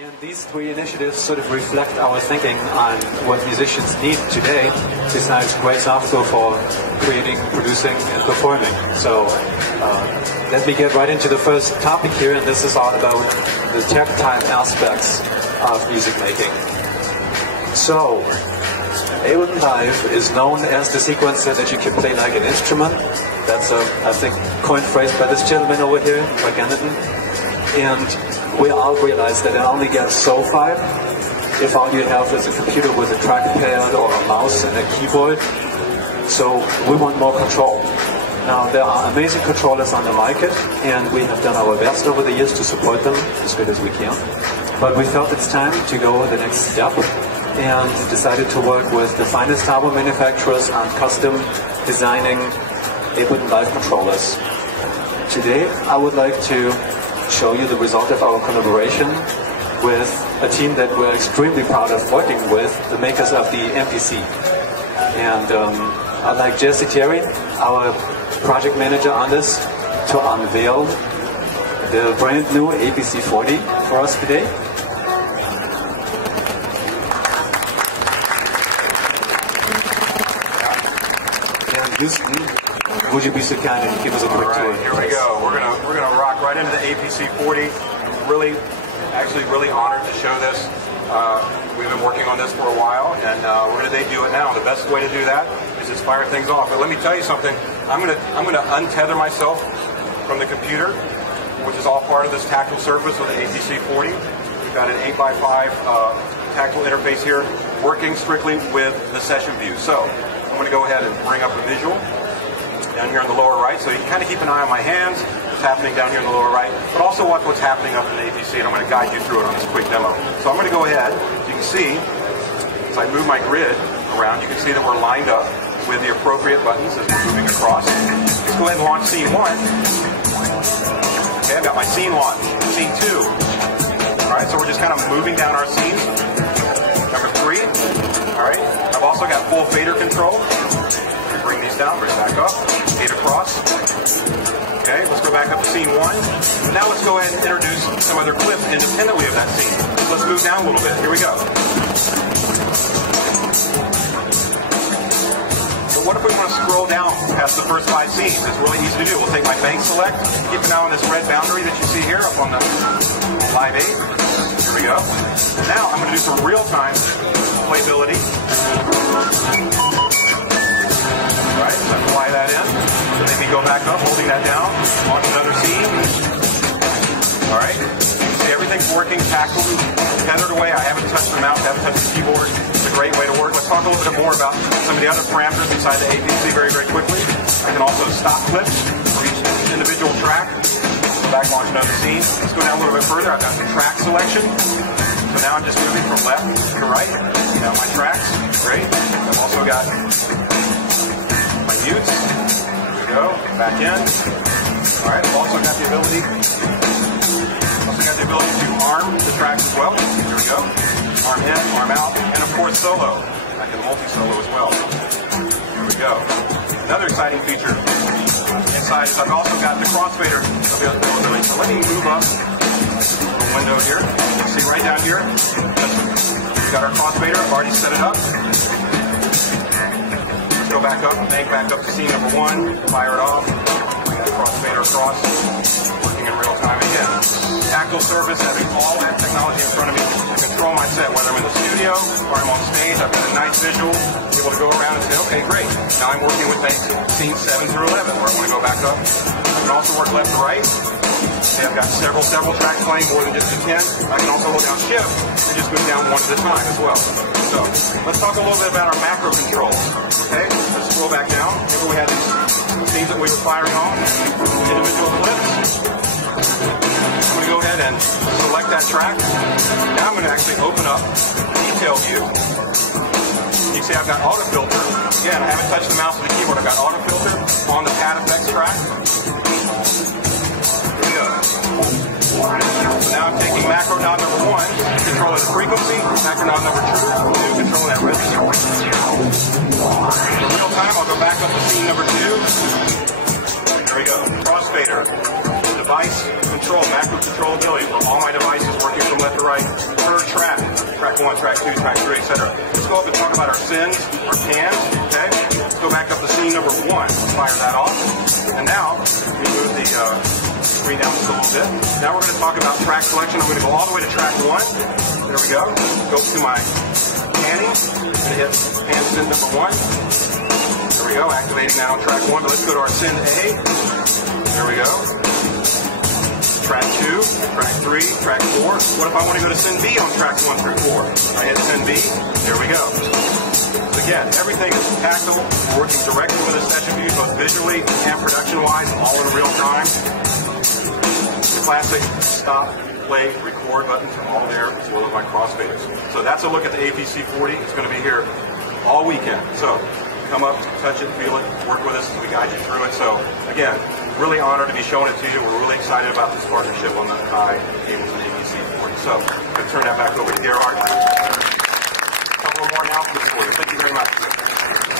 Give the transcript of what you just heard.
And these three initiatives sort of reflect our thinking on what musicians need today, besides great software for creating, producing, and performing. So let me get right into the first topic here, and this is all about the tactile aspects of music making. So, Ableton Live is known as the sequencer that you can play like an instrument. That's a, I think, coined phrase by this gentleman over here, Mike Anderton. And we all realize that it only gets so far if all you have is a computer with a trackpad or a mouse and a keyboard. So we want more control. Now there are amazing controllers on the market, and we have done our best over the years to support them as good as we can. But we felt it's time to go the next step and decided to work with the finest hardware manufacturers on custom designing Ableton Live controllers. Today I would like to show you the result of our collaboration with a team that we're extremely proud of working with, the makers of the MPC. And I'd like Jesse Thierry, our project manager on this, to unveil the brand new APC40 for us today. And Houston, would you be so kind and give us a quick tour? Here we go. We're gonna rock right into the APC40. Really honored to show this. We've been working on this for a while, and we're gonna debut it now. The best way to do that is just fire things off. But let me tell you something. I'm gonna untether myself from the computer, which is all part of this tactile surface with the APC40. We've got an 8x5 tactile interface here, working strictly with the session view. So I'm gonna go ahead and bring up a visual down here in the lower right, so you can kind of keep an eye on my hands, what's happening down here in the lower right, but also watch what's happening up in the APC, and I'm going to guide you through it on this quick demo. So I'm going to go ahead, as you can see, as I move my grid around, you can see that we're lined up with the appropriate buttons as we're moving across. Let's go ahead and launch scene 1. Okay, I've got my scene launch. Scene 2. Alright, so we're just kind of moving down our scenes. Number 3. Alright, I've also got full fader control. Bring these down, bring back up, fade across. Okay, let's go back up to scene 1. Now let's go ahead and introduce some other clips independently of that scene. Let's move down a little bit. Here we go. So what if we want to scroll down past the first 5 scenes? It's really easy to do. We'll take my bank select, keep an eye on this red boundary that you see here up on the Live8. Here we go. Now I'm going to do some real-time playability. Right, so apply that in. Maybe go back up, holding that down. Launch another scene. Alright, you see everything's working, tactile, tethered away. I haven't touched the mouse, I haven't touched the keyboard. It's a great way to work. Let's talk a little bit more about some of the other parameters inside the APC very quickly. I can also stop clips for each individual track. Go back, launch another scene. Let's go down a little bit further. I've got the track selection. So now I'm just moving from left to right. Down my tracks. Great. I've also got mutes. Here we go. Back in. Alright, I've also got the ability to arm the tracks as well. Here we go. Arm in, arm out, and of course solo. I can multi-solo as well. Here we go. Another exciting feature inside is I've also got the crossfader availability. So let me move up the window here. You can see right down here. We've got our crossfader. I've already set it up. Go back up, bank back up to scene number 1, fire it off, bring that crossfader across, working in real time again. Tactile surface, having all that technology in front of me to control my set, whether I'm in the studio or I'm on stage. I've got a nice visual, able to go around and say, okay, great. Now I'm working with scene 7 through 11, where I want to go back up. I can also work left to right. See, I've got several tracks playing, more than just the 10. I can also hold down shift and just move down one at a time as well. So, let's talk a little bit about our macro controls. Okay, let's scroll back down. Remember we had these scenes that we were firing on, individual clips. I'm going to go ahead and select that track. Now I'm going to actually open up detail view. You see I've got auto filter. Again, I haven't touched the mouse or the keyboard. I've got auto filter on the pad effects track. So now I'm taking macro node number 1, controlling the frequency, macro node number 2, controlling that register. In real time, I'll go back up to scene number 2. There we go. Crossfader. The device control, macro controllability for all my devices working from left to right per track. Track 1, track 2, track 3, etc. Let's go up and talk about our sins, our cans, okay? Let's go back up to scene number 1. Fire that off. And now, we move the screen down just a little bit. Now we're going to talk about track selection. I'm going to go all the way to track 1. There we go. Go to my panning. I'm going to hit pan sin number 1. There we go, activating that on track 1. But let's go to our sin A. There we go. Track 2, track 3, track 4. What if I want to go to sin B on tracks 1 through 4? I hit sin B. There we go. So again, everything is tactile. We're working directly with the session view, both visually and production-wise, all in real time. Classic stop, play, record buttons are all there, as well as my crossfaders. So that's a look at the APC40. It's going to be here all weekend. So come up, touch it, feel it, work with us as we guide you through it. So again, really honored to be showing it to you. We're really excited about this partnership on the AKAI cables and APC40. So I'm going to turn that back over to Gerard. A couple more announcements for you. Thank you very much.